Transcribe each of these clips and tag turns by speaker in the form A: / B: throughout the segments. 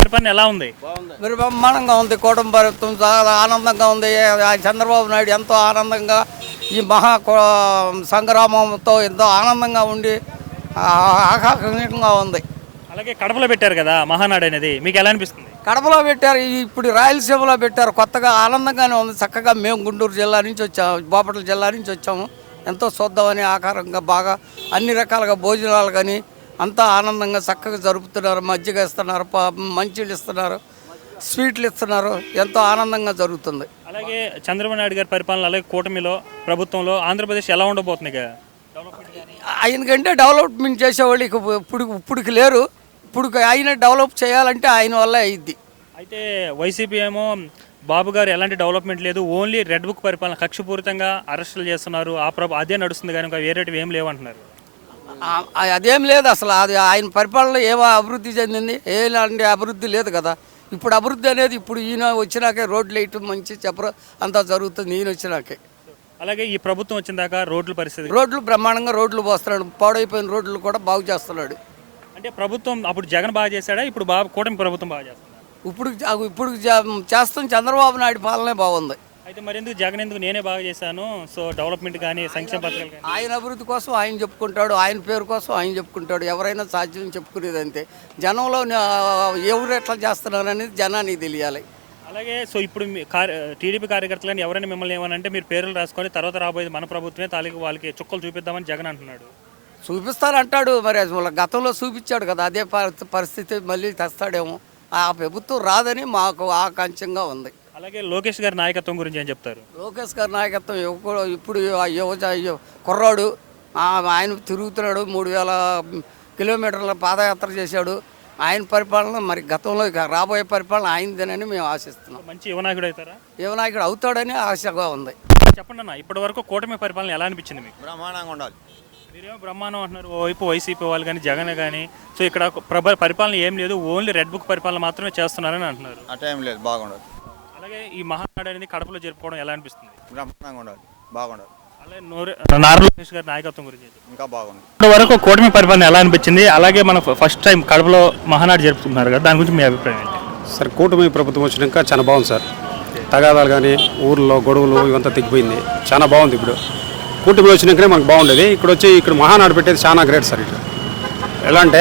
A: పరిపాలన ఎలా ఉంది?
B: మరి బ్రహ్మాండంగా ఉంది. కూటమి ప్రభుత్వం చాలా ఆనందంగా ఉంది. చంద్రబాబు నాయుడు ఎంతో ఆనందంగా ఈ సంగ్రామంతో ఎంతో ఆనందంగా ఉండి ఆకర్షణీయంగా ఉంది.
A: అలాగే కడపలో పెట్టారు కదా మహానాడు అనేది, మీకు ఎలా అనిపిస్తుంది?
B: కడపలో పెట్టారు, ఇప్పుడు రాయలసీమలో పెట్టారు. కొత్తగా ఆనందంగానే ఉంది. చక్కగా మేము గుంటూరు జిల్లా నుంచి వచ్చాము, బాపట్ల జిల్లా నుంచి వచ్చాము. ఎంతో చూద్దామని ఆకారంగా బాగా అన్ని రకాలుగా భోజనాలు కానీ అంతా ఆనందంగా చక్కగా జరుపుతున్నారు. మజ్జిగ ఇస్తున్నారు, మంచిలు ఇస్తున్నారు, స్వీట్లు ఇస్తున్నారు. ఎంతో ఆనందంగా జరుగుతుంది.
A: అలాగే చంద్రబాబు నాయుడు గారి పరిపాలన, అలాగే కూటమిలో ప్రభుత్వంలో ఆంధ్రప్రదేశ్ ఎలా ఉండబోతుంది?
B: ఆయనకంటే డెవలప్మెంట్ చేసేవాళ్ళు ఇప్పుడుకి లేరు. ఇప్పుడు ఆయన డెవలప్ చేయాలంటే ఆయన వల్ల అయ్యిద్ది.
A: అయితే వైసీపీ ఏమో బాబు గారు ఎలాంటి డెవలప్మెంట్ లేదు, ఓన్లీ రెడ్ బుక్ పరిపాలన, కక్షపూరితంగా అరెస్టులు చేస్తున్నారు, అదే నడుస్తుంది కానీ ఇంకా వేరేటివి ఏం లేవంటున్నారు.
B: అదేం లేదు అసలు. అది ఆయన పరిపాలనలో ఏమో అభివృద్ధి చెందింది, ఎలాంటి అభివృద్ధి లేదు కదా. ఇప్పుడు అభివృద్ధి అనేది ఇప్పుడు ఈయన వచ్చినాకే రోడ్లు వేయటం మంచి చెప్పరు అంతా జరుగుతుంది ఈయన వచ్చినాకే.
A: అలాగే ఈ ప్రభుత్వం వచ్చిన దాకా రోడ్ల పరిస్థితి,
B: రోడ్లు బ్రహ్మాండంగా రోడ్లు పోస్తున్నాడు. పాడైపోయిన రోడ్లు కూడా బాగు చేస్తున్నాడు.
A: అంటే ప్రభుత్వం అప్పుడు జగన్ బాగా చేశాడా, ఇప్పుడు బాబు కూటమి ప్రభుత్వం బాగా చేస్తుందా?
B: ఇప్పుడు చేస్తాం చంద్రబాబు నాయుడు పాలనే బాగుంది.
A: అయితే మరి ఎందుకు జగన్ ఎందుకు నేనే బాగా చేశాను, సో డెవలప్మెంట్ కానీ సంక్షేమ పథకాలు కానీ?
B: ఆయన అభివృద్ధి కోసం ఆయన చెప్పుకుంటాడు, ఆయన పేరు కోసం ఆయన చెప్పుకుంటాడు. ఎవరైనా సాధ్యం చెప్పుకునేది అంతే. జనంలో ఎవరు ఎట్లా చేస్తున్నారు అనేది జనానికి తెలియాలి.
A: అలాగే సో ఇప్పుడు టీడీపీ కార్యకర్తలు కానీ ఎవరైనా మిమ్మల్ని ఏమనంటే మీరు పేర్లు రాసుకొని తర్వాత రాబోయేది మన ప్రభుత్వమే, తాలూకు వాళ్ళకి చుక్కలు చూపిద్దామని జగన్ అంటున్నాడు.
B: చూపిస్తానంటాడు, మరి గతంలో చూపించాడు కదా. అదే పరిస్థితి మళ్ళీ తెస్తాడేమో. ఆ ప్రభుత్వం రాదని మాకు ఆకాంక్షంగా ఉంది.
A: అలాగే లోకేష్ గారి నాయకత్వం గురించి ఏం చెప్తారు?
B: లోకేష్ గారి నాయకత్వం ఇప్పుడు కుర్రాడు ఆయన తిరుగుతున్నాడు. 3000 కిలోమీటర్ల పాదయాత్ర చేశాడు. ఆయన పరిపాలన మరి గతంలో రాబోయే పరిపాలన ఆయనదేనని మేము ఆశిస్తున్నాం.
A: మంచి యువనాయకుడు అవుతారా?
B: యువనాయకుడు అవుతాడని ఆశగా ఉంది.
A: చెప్పండి అన్న, ఇప్పటి వరకు కూటమి పరిపాలన ఎలా అనిపించింది మీకు?
C: బ్రహ్మాండంగా ఉండాలి.
A: మీరేమో బ్రహ్మాండం అంటున్నారు, ఓవైపు వైసీపీ వాళ్ళు కానీ జగన్ కానీ. సో ఇక్కడ పరిపాలన ఏం లేదు, ఓన్లీ రెడ్ బుక్ పరిపాలన మాత్రమే చేస్తున్నారని అంటున్నారు.
C: ఆ టైం లేదు, బాగుండదు.
A: అలాగే ఈ మహానాడు అనేది కడపలో జరుపుకోవడం ఎలా అనిపిస్తుంది?
C: బ్రహ్మాండంగా ఉండాలి, బాగుండదు.
A: అలాగే నారా లోకేష్ గారి నాయకత్వం గురించి
C: ఇంకా బాగుంది.
A: ఇప్పటి వరకు కూటమి పరిపాలన ఎలా అనిపించింది? అలాగే మనం ఫస్ట్ టైం కడపలో మహానాడు జరుపుతున్నారు కదా, దాని గురించి మీ అభిప్రాయం ఏంటి?
D: సార్, కూటమి ప్రభుత్వం వచ్చినాక చాలా బాగుంది సార్. తగాదాలు కానీ ఊర్లో గొడవలు ఇవంతా తగ్గిపోయింది, చాలా బాగుంది. ఇప్పుడు కూటమి వచ్చినాకనే మనకు బాగుండేది. ఇక్కడ మహానాడు పెట్టేది చాలా గ్రేట్ సార్. ఇట్లా ఎలా అంటే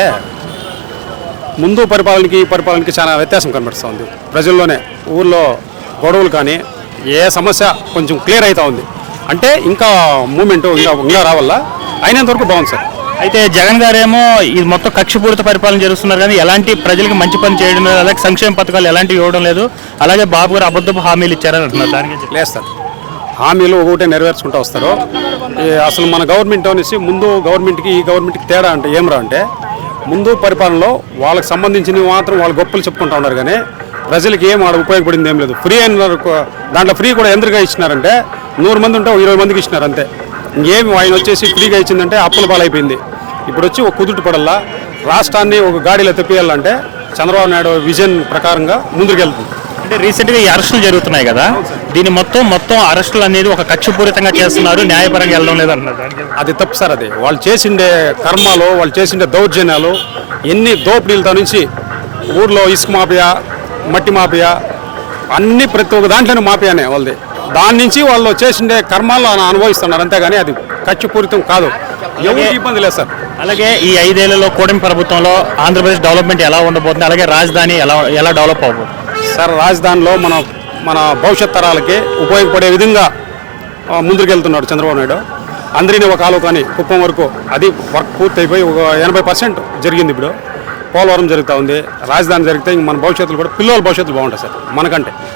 D: ముందు పరిపాలనకి ఈ పరిపాలనకి చాలా వ్యత్యాసం కనబడుతుంది ప్రజల్లోనే. ఊర్లో గొడవలు కానీ ఏ సమస్య కొంచెం క్లియర్ అవుతూ ఉంది. అంటే ఇంకా మూమెంట్ ఇంకా రావాల, అయినంతవరకు బాగుంది సార్.
A: అయితే జగన్ గారేమో ఇది మొత్తం కక్షపూరిత పరిపాలన చేస్తున్నారు కానీ ఎలాంటి ప్రజలకు మంచి పని చేయడం లేదు, అలాగే సంక్షేమ పథకాలు ఎలాంటివి ఇవ్వడం లేదు. అలాగే బాబు గారు అబద్ధపు హామీలు ఇచ్చారని అంటున్నారు. దానికి
D: లేదు సార్, హామీలు ఒకటే నెరవేర్చుకుంటూ వస్తారు. అసలు మన గవర్నమెంట్ అనేసి ముందు గవర్నమెంట్కి ఈ గవర్నమెంట్కి తేడా అంటే ఏమరా అంటే, ముందు పరిపాలనలో వాళ్ళకి సంబంధించినవి మాత్రం వాళ్ళు గొప్పలు చెప్పుకుంటూ ఉన్నారు కానీ ప్రజలకి ఏం ఆడ ఉపయోగపడింది ఏం లేదు. ఫ్రీ అయిన దాంట్లో ఫ్రీ కూడా ఎందుకుగా ఇచ్చినారంటే 100 మంది ఉంటే 20 మందికి ఇచ్చినారు అంతే. ఇంకేమి ఆయన వచ్చేసి ఫ్రీగా ఇచ్చిందంటే అప్పుల పాలైపోయింది. ఇప్పుడు వచ్చి ఒక కుదుట పడల్లా రాష్ట్రాన్ని ఒక గాడిలో తెప్పియాలంటే చంద్రబాబు నాయుడు విజన్ ప్రకారంగా ముందుకెళ్తుంది.
A: అంటే రీసెంట్గా ఈ అరెస్టులు జరుగుతున్నాయి కదా, దీని మొత్తం అరెస్టులు అనేది ఒక కక్షపూరితంగా చేస్తున్నారు, న్యాయపరంగా వెళ్ళడం లేదంటున్నారు.
D: అది తప్పు సార్. అది వాళ్ళు చేసిండే కర్మాలు, వాళ్ళు చేసిండే దౌర్జన్యాలు, ఎన్ని దోపిడీలతో నుంచి ఊర్లో ఇసుక మాఫియా, మట్టి మాఫియా, అన్ని ప్రతి ఒక్క దాంట్లోనే మాఫియానే వాళ్ళది. దాని నుంచి వాళ్ళు చేసిండే కర్మాలు అనుభవిస్తున్నారు అంతేగాని అది కక్షపూరితం కాదు. ఎవరికి ఇబ్బంది లేదు సార్.
A: అలాగే ఈ 5 ఏళ్లలో కూటమి ప్రభుత్వంలో ఆంధ్రప్రదేశ్ డెవలప్మెంట్ ఎలా ఉండబోతుంది, అలాగే రాజధాని ఎలా డెవలప్ అవబోతుంది
D: సార్? రాజధానిలో మన భవిష్యత్ తరాలకి ఉపయోగపడే విధంగా ముందుకెళ్తున్నాడు చంద్రబాబు నాయుడు. అందరినీ ఒక ఆలోకాని కుప్పం వరకు అది వర్క్ పూర్తి అయిపోయి ఒక 80% జరిగింది. ఇప్పుడు పోలవరం జరుగుతూ ఉంది, రాజధాని జరిగితే మన భవిష్యత్తులో కూడా పిల్లల భవిష్యత్తులు బాగుంటుంది సార్ మనకంటే.